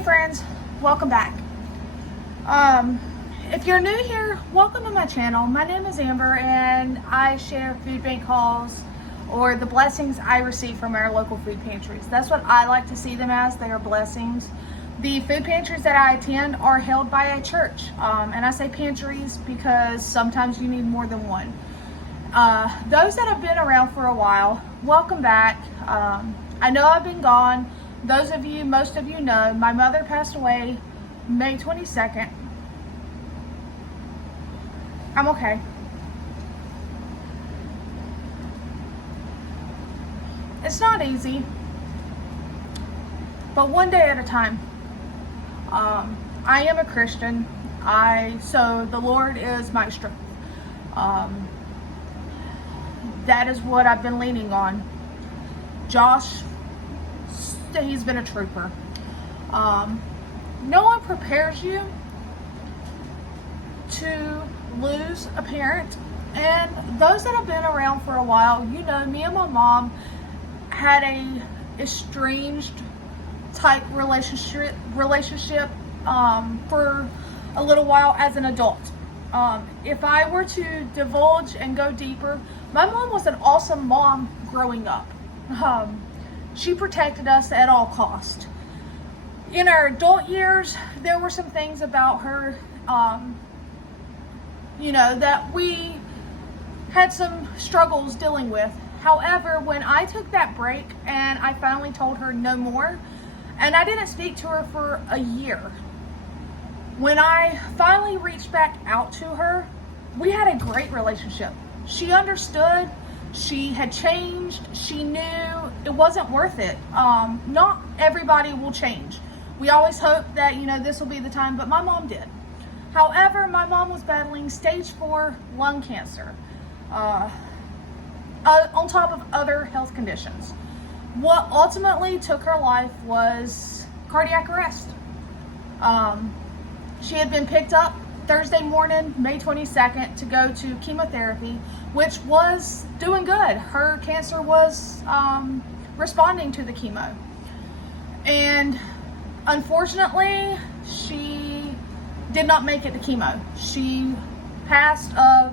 Hey friends, welcome back. If you're new here, welcome to my channel. My name is Amber and I share food bank hauls or the blessings I receive from our local food pantries. That's what I like to see them as. They are blessings. The food pantries that I attend are held by a church. And I say pantries because sometimes you need more than one. Those that have been around for a while, welcome back. I know I've been gone. Most of you know, my mother passed away May 22nd. I'm okay. It's not easy, but one day at a time. I am a Christian. So the Lord is my strength. That is what I've been leaning on. Josh, he's been a trooper. No one prepares you to lose a parent, and those that have been around for a while, you know, me and my mom had a estranged type relationship for a little while as an adult. If I were to divulge and go deeper, my mom was an awesome mom growing up. She protected us at all cost. In our adult years, there were some things about her, that we had some struggles dealing with. However, when I took that break and I finally told her no more, and I didn't speak to her for a year, when I finally reached back out to her, we had a great relationship. She understood. She had changed. She knew it wasn't worth it. Not everybody will change. We always hope that, this will be the time, but my mom did. However, my mom was battling stage 4 lung cancer, on top of other health conditions. What ultimately took her life was cardiac arrest. She had been picked up Thursday morning, May 22nd, to go to chemotherapy, which was doing good. Her cancer was responding to the chemo. And unfortunately, she did not make it to chemo. She passed of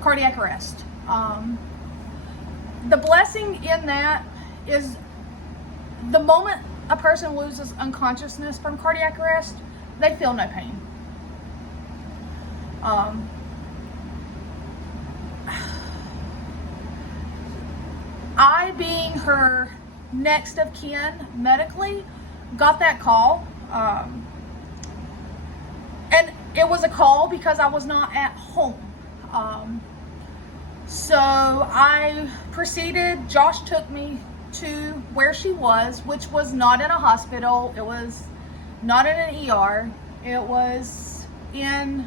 cardiac arrest. The blessing in that is the moment a person loses unconsciousness from cardiac arrest, they feel no pain. I, being her next of kin medically, got that call. And it was a call because I was not at home. So I proceeded, Josh took me to where she was, which was not in a hospital. It was not in an ER. It was in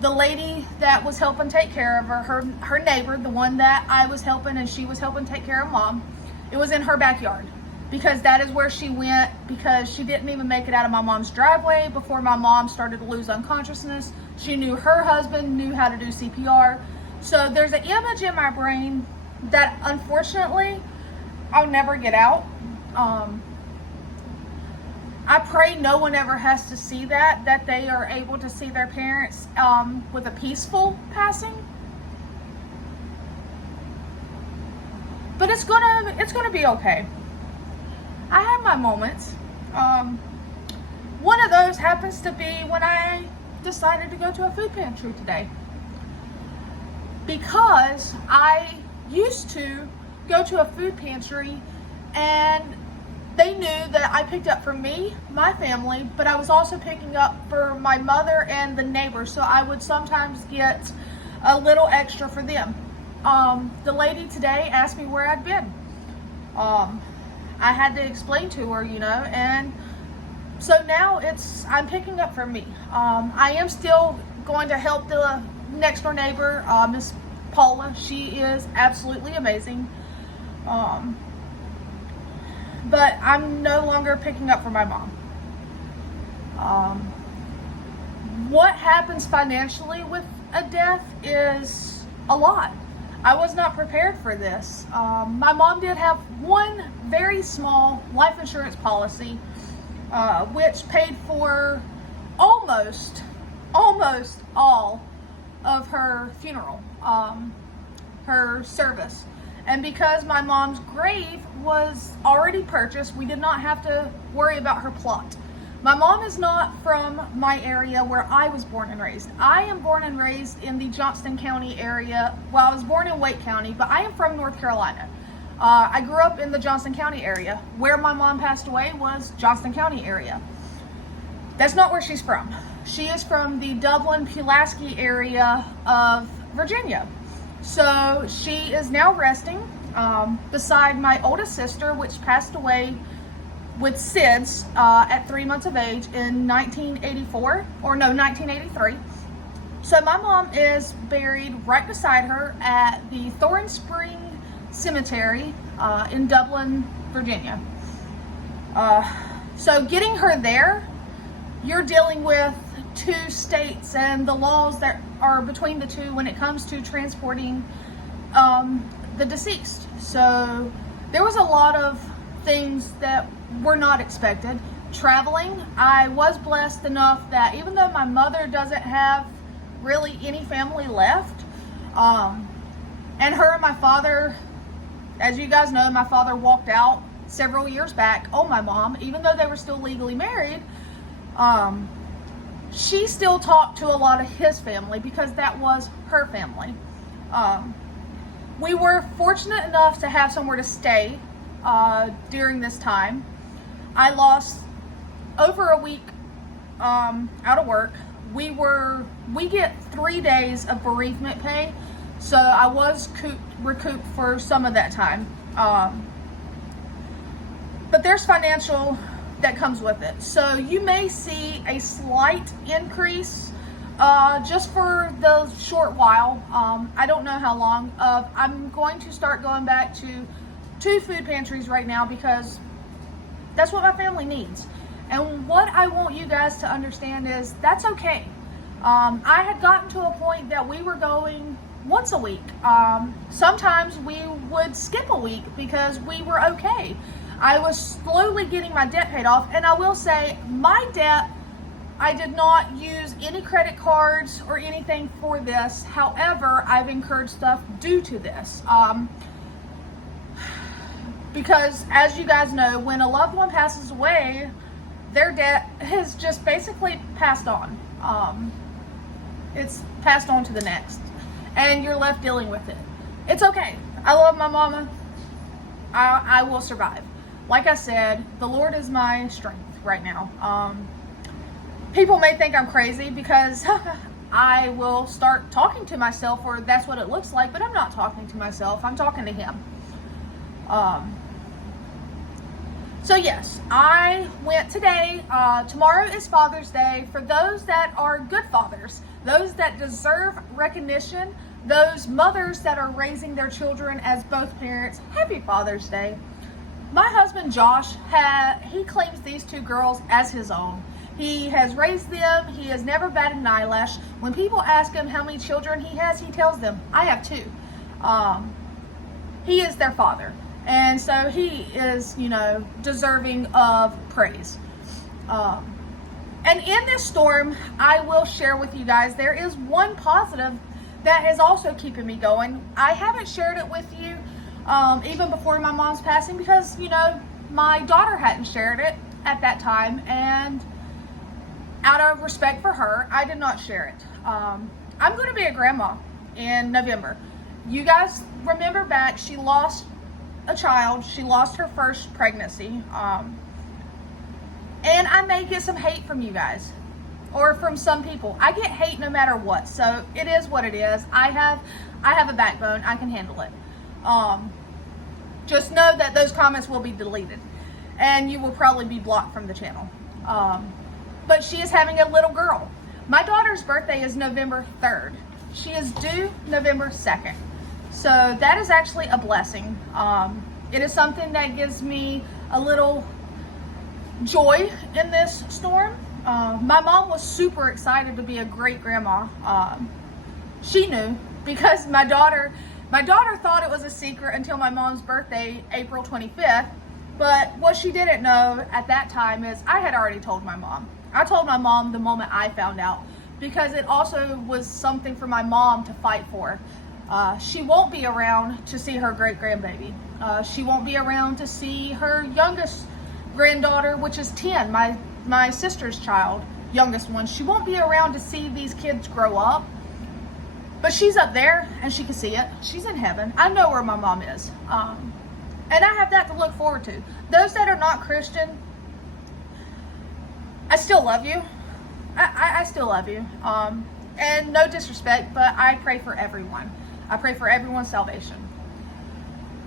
the lady that was helping take care of her neighbor, the one that I was helping and she was helping take care of mom. It was in her backyard because that is where she went, because she didn't even make it out of my mom's driveway before my mom started to lose unconsciousness. She knew her husband knew how to do CPR. So there's an image in my brain that unfortunately I'll never get out. I pray no one ever has to see that they are able to see their parents with a peaceful passing. But it's gonna be okay. I have my moments. One of those happens to be when I decided to go to a food pantry today, because I used to go to a food pantry and they knew that I picked up for me, my family, but I was also picking up for my mother and the neighbors, so I would sometimes get a little extra for them. The lady today asked me where I'd been. I had to explain to her, and so now I'm picking up for me. I am still going to help the next door neighbor, Miss Paula. She is absolutely amazing. But I'm no longer picking up for my mom. What happens financially with a death is a lot. I was not prepared for this. My mom did have one very small life insurance policy, which paid for almost all of her funeral, her service. And because my mom's grave was already purchased, we did not have to worry about her plot. My mom is not from my area where I was born and raised. I am born and raised in the Johnston County area. Well, I was born in Wake County, but I am from North Carolina. I grew up in the Johnston County area. Where my mom passed away was Johnston County area. That's not where she's from. She is from the Dublin, Pulaski area of Virginia. So she is now resting beside my oldest sister, which passed away with SIDS at 3 months of age in 1983. So my mom is buried right beside her at the Thorn Spring Cemetery in Dublin, Virginia. So getting her there, you're dealing with two states and the laws that are between the two when it comes to transporting the deceased. So there was a lot of things that were not expected. Traveling, I was blessed enough that even though my mother doesn't have really any family left, and her and my father, as you guys know, my father walked out several years back on my mom, even though they were still legally married. She still talked to a lot of his family because that was her family. We were fortunate enough to have somewhere to stay during this time. I lost over a week out of work. We get 3 days of bereavement pay, so I was recouped for some of that time. But there's financial that comes with it. So you may see a slight increase just for the short while. I don't know how long. I'm going to start going back to 2 food pantries right now because that's what my family needs. And what I want you guys to understand is that's okay. I had gotten to a point that we were going once a week. Sometimes we would skip a week because we were okay. I was slowly getting my debt paid off, and I will say my debt, I did not use any credit cards or anything for this. However, I've incurred stuff due to this. Because as you guys know, when a loved one passes away, their debt is just basically passed on. It's passed on to the next, and you're left dealing with it. It's okay. I love my mama. I will survive. Like I said, the Lord is my strength right now. People may think I'm crazy because I will start talking to myself, or that's what it looks like, but I'm not talking to myself. I'm talking to Him. So yes, I went today. Tomorrow is Father's Day. For those that are good fathers, those that deserve recognition, those mothers that are raising their children as both parents, happy Father's Day. My husband Josh, he claims these 2 girls as his own. He has raised them. He has never batted an eyelash. When people ask him how many children he has, he tells them, I have 2. He is their father. And so he is, deserving of praise. And in this storm, I will share with you guys, there is one positive that is also keeping me going. I haven't shared it with you even before my mom's passing because, my daughter hadn't shared it at that time. And out of respect for her, I did not share it. I'm going to be a grandma in November. You guys remember back, she lost a child. She lost her first pregnancy. And I may get some hate from you guys or from some people. I get hate no matter what. So it is what it is. I have a backbone. I can handle it. Just know that those comments will be deleted and you will probably be blocked from the channel. But she is having a little girl. My daughter's birthday is November 3rd. She is due November 2nd. So that is actually a blessing. It is something that gives me a little joy in this storm. My mom was super excited to be a great grandma. She knew because my daughter thought it was a secret until my mom's birthday, April 25th. But what she didn't know at that time is I had already told my mom. I told my mom the moment I found out, because it also was something for my mom to fight for. She won't be around to see her great grandbaby. She won't be around to see her youngest granddaughter, which is 10, my sister's child, youngest one. She won't be around to see these kids grow up. But she's up there and she can see it. She's in heaven. I know where my mom is. And I have that to look forward to. Those that are not Christian, I still love you. I still love you. And no disrespect, but I pray for everyone. I pray for everyone's salvation.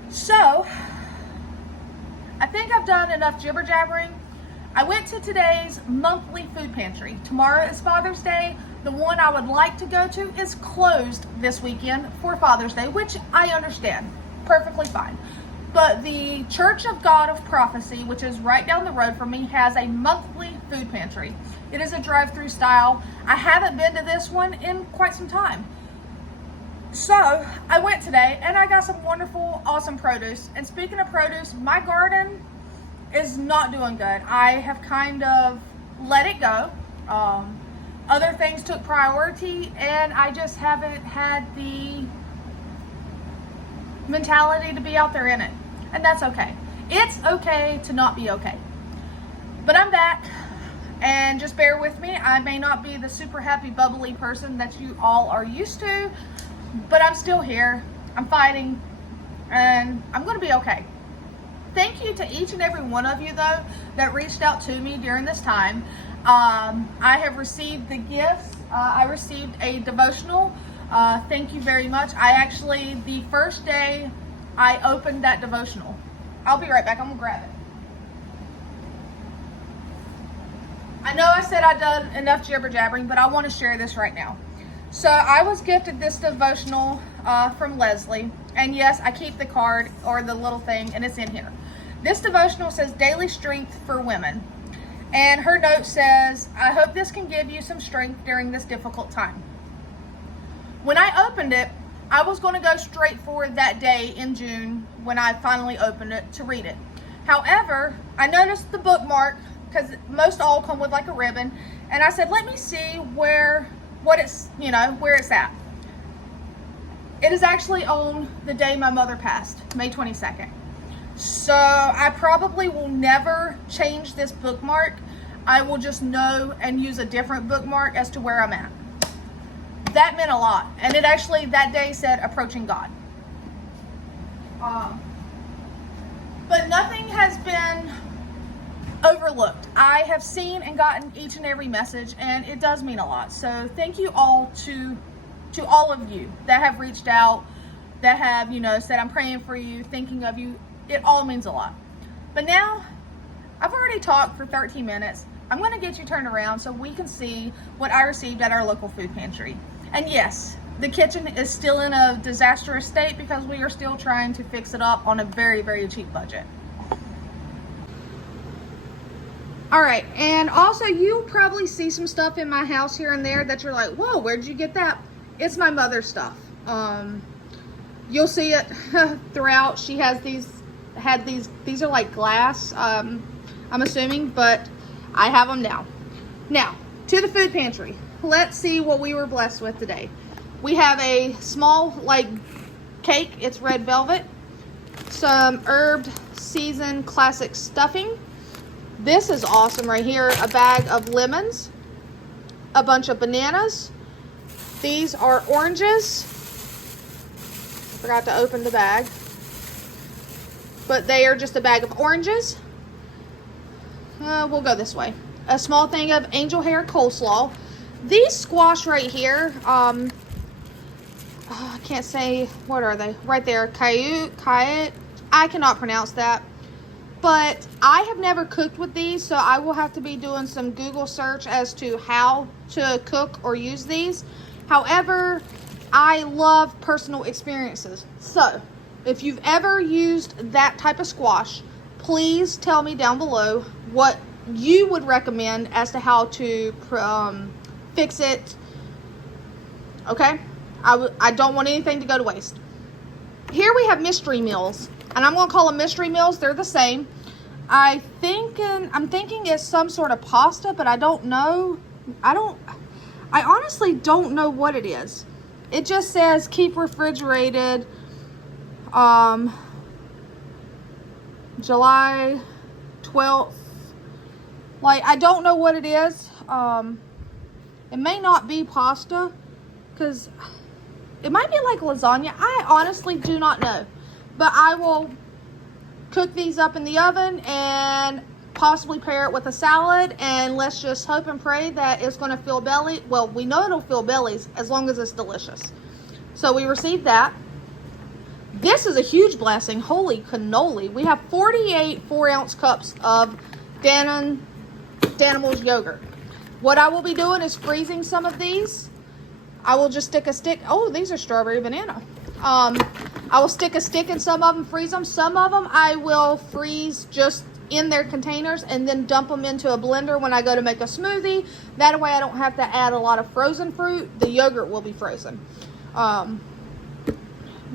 So, I think I've done enough jibber jabbering. I went to today's monthly food pantry. Tomorrow is Father's Day. The one I would like to go to is closed this weekend for Father's Day, which I understand. Perfectly fine. But the Church of God of Prophecy, which is right down the road from me, has a monthly food pantry. It is a drive-through style. I haven't been to this one in quite some time. So I went today and I got some wonderful, awesome produce. And speaking of produce, my garden is not doing good. I have kind of let it go. Other things took priority and I just haven't had the mentality to be out there in it. And that's okay. It's okay to not be okay. But I'm back, and just bear with me. I may not be the super happy, bubbly person that you all are used to, but I'm still here. I'm fighting, and I'm going to be okay. Thank you to each and every one of you, though, that reached out to me during this time. I have received the gifts. I received a devotional. Thank you very much. The first day I opened that devotional. I'll be right back. I'm going to grab it. I know I said I'd done enough jibber jabbering, but I want to share this right now. So I was gifted this devotional from Leslie. And yes, I keep the card or the little thing, and it's in here. This devotional says Daily Strength for Women. And her note says, I hope this can give you some strength during this difficult time. When I opened it, I was going to go straight for that day in June when I finally opened it to read it. However, I noticed the bookmark, because most all come with like a ribbon, and I said, let me see where it's at. It is actually on the day my mother passed, May 22nd. So I probably will never change this bookmark. I will just know and use a different bookmark as to where I'm at. That meant a lot. And it actually, that day said Approaching God. But nothing has been overlooked. I have seen and gotten each and every message, and it does mean a lot. So thank you all to all of you that have reached out, that have, said I'm praying for you, thinking of you. It all means a lot. But now, I've already talked for 13 minutes. I'm going to get you turned around so we can see what I received at our local food pantry. And yes, the kitchen is still in a disastrous state because we are still trying to fix it up on a very, very cheap budget. All right, and also you probably see some stuff in my house here and there that you're like, whoa, where'd you get that? It's my mother's stuff. You'll see it throughout. She has these are like glass, I'm assuming, but I have them now. Now, to the food pantry. Let's see what we were blessed with today. We have a small, cake. It's red velvet. Some herbed seasoned classic stuffing. This is awesome right here. A bag of lemons. A bunch of bananas. These are oranges. I forgot to open the bag. But they are just a bag of oranges. We'll go this way. A small thing of angel hair coleslaw. These squash right here, I can't say, what are they? Right there, kayut. I cannot pronounce that. But I have never cooked with these, so I will have to be doing some Google search as to how to cook or use these. However, I love personal experiences. So, if you've ever used that type of squash, please tell me down below what you would recommend as to how to fix it. Okay? I don't want anything to go to waste. Here we have mystery meals, and I'm going to call them mystery meals. They're the same. I'm thinking it's some sort of pasta, but I don't know. I honestly don't know what it is. It just says keep refrigerated, July 12th. Like, I don't know what it is. It may not be pasta, because it might be like lasagna. I honestly do not know. But I will cook these up in the oven and possibly pair it with a salad, and let's just hope and pray that it's going to fill belly. Well, we know it'll fill bellies as long as it's delicious. So we received that. This is a huge blessing. Holy cannoli. We have 48 4-ounce cups of Danimals yogurt. What I will be doing is freezing some of these. I will just stick a stick. Oh, these are strawberry banana. I will stick a stick in some of them, freeze them. Some of them I will freeze just in their containers and then dump them into a blender when I go to make a smoothie. That way I don't have to add a lot of frozen fruit. The yogurt will be frozen.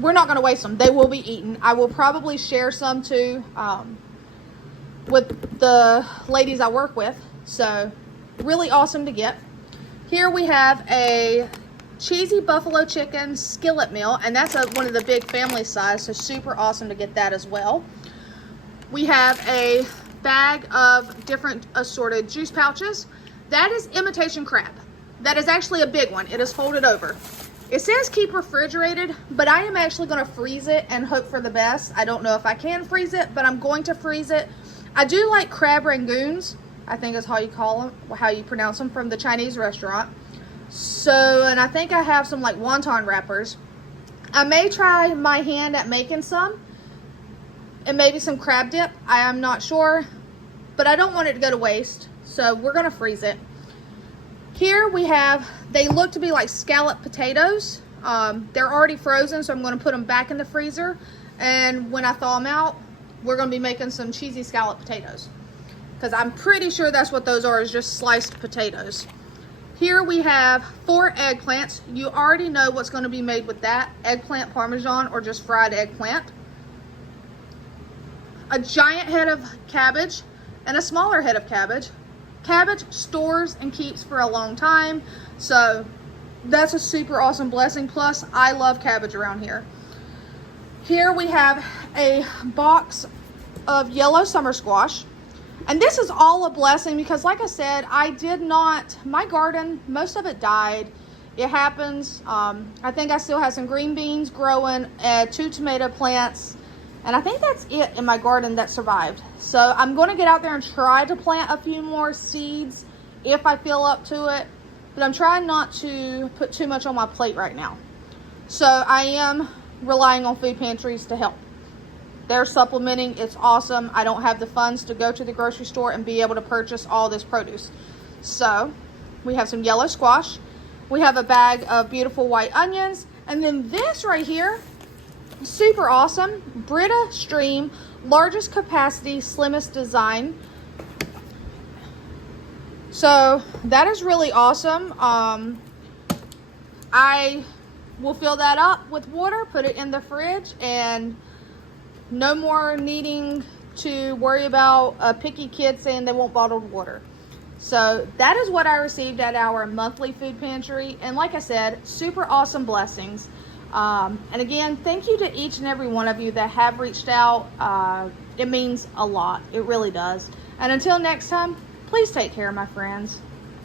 We're not going to waste them. They will be eaten. I will probably share some too with the ladies I work with. So really awesome to get. Here we have a cheesy buffalo chicken skillet meal, and that's one of the big family size, so super awesome to get that as well. We have a bag of different assorted juice pouches. That is imitation crab. That is actually a big one. It is folded over. It says keep refrigerated, but I am actually going to freeze it and hope for the best. I don't know if I can freeze it, but I'm going to freeze it. I do like crab rangoons, I think is how you call them, how you pronounce them, from the Chinese restaurant. So, and I think I have some like wonton wrappers. I may try my hand at making some, and maybe some crab dip. I am not sure, but I don't want it to go to waste, so we're going to freeze it. Here we have, they look to be like scallop potatoes. They're already frozen, so I'm going to put them back in the freezer, and when I thaw them out, we're going to be making some cheesy scallop potatoes, because I'm pretty sure that's what those are, is just sliced potatoes. Here we have 4 eggplants. You already know what's going to be made with that. Eggplant parmesan or just fried eggplant. A giant head of cabbage and a smaller head of cabbage. Cabbage stores and keeps for a long time, so that's a super awesome blessing. Plus, I love cabbage around here. Here we have a box of yellow summer squash. And this is all a blessing because, like I said, my garden, most of it died. It happens. I think I still have some green beans growing, 2 tomato plants, and I think that's it in my garden that survived. So I'm going to get out there and try to plant a few more seeds if I feel up to it, but I'm trying not to put too much on my plate right now. So I am relying on food pantries to help. They're supplementing. It's awesome. I don't have the funds to go to the grocery store and be able to purchase all this produce. So we have some yellow squash. We have a bag of beautiful white onions. And then this right here, super awesome. Brita Stream, largest capacity, slimmest design. So that is really awesome. I will fill that up with water, put it in the fridge, and no more needing to worry about a picky kid saying they want bottled water. So that is what I received at our monthly food pantry. And like I said, super awesome blessings. And again, thank you to each and every one of you that have reached out. It means a lot. It really does. And until next time, please take care, my friends.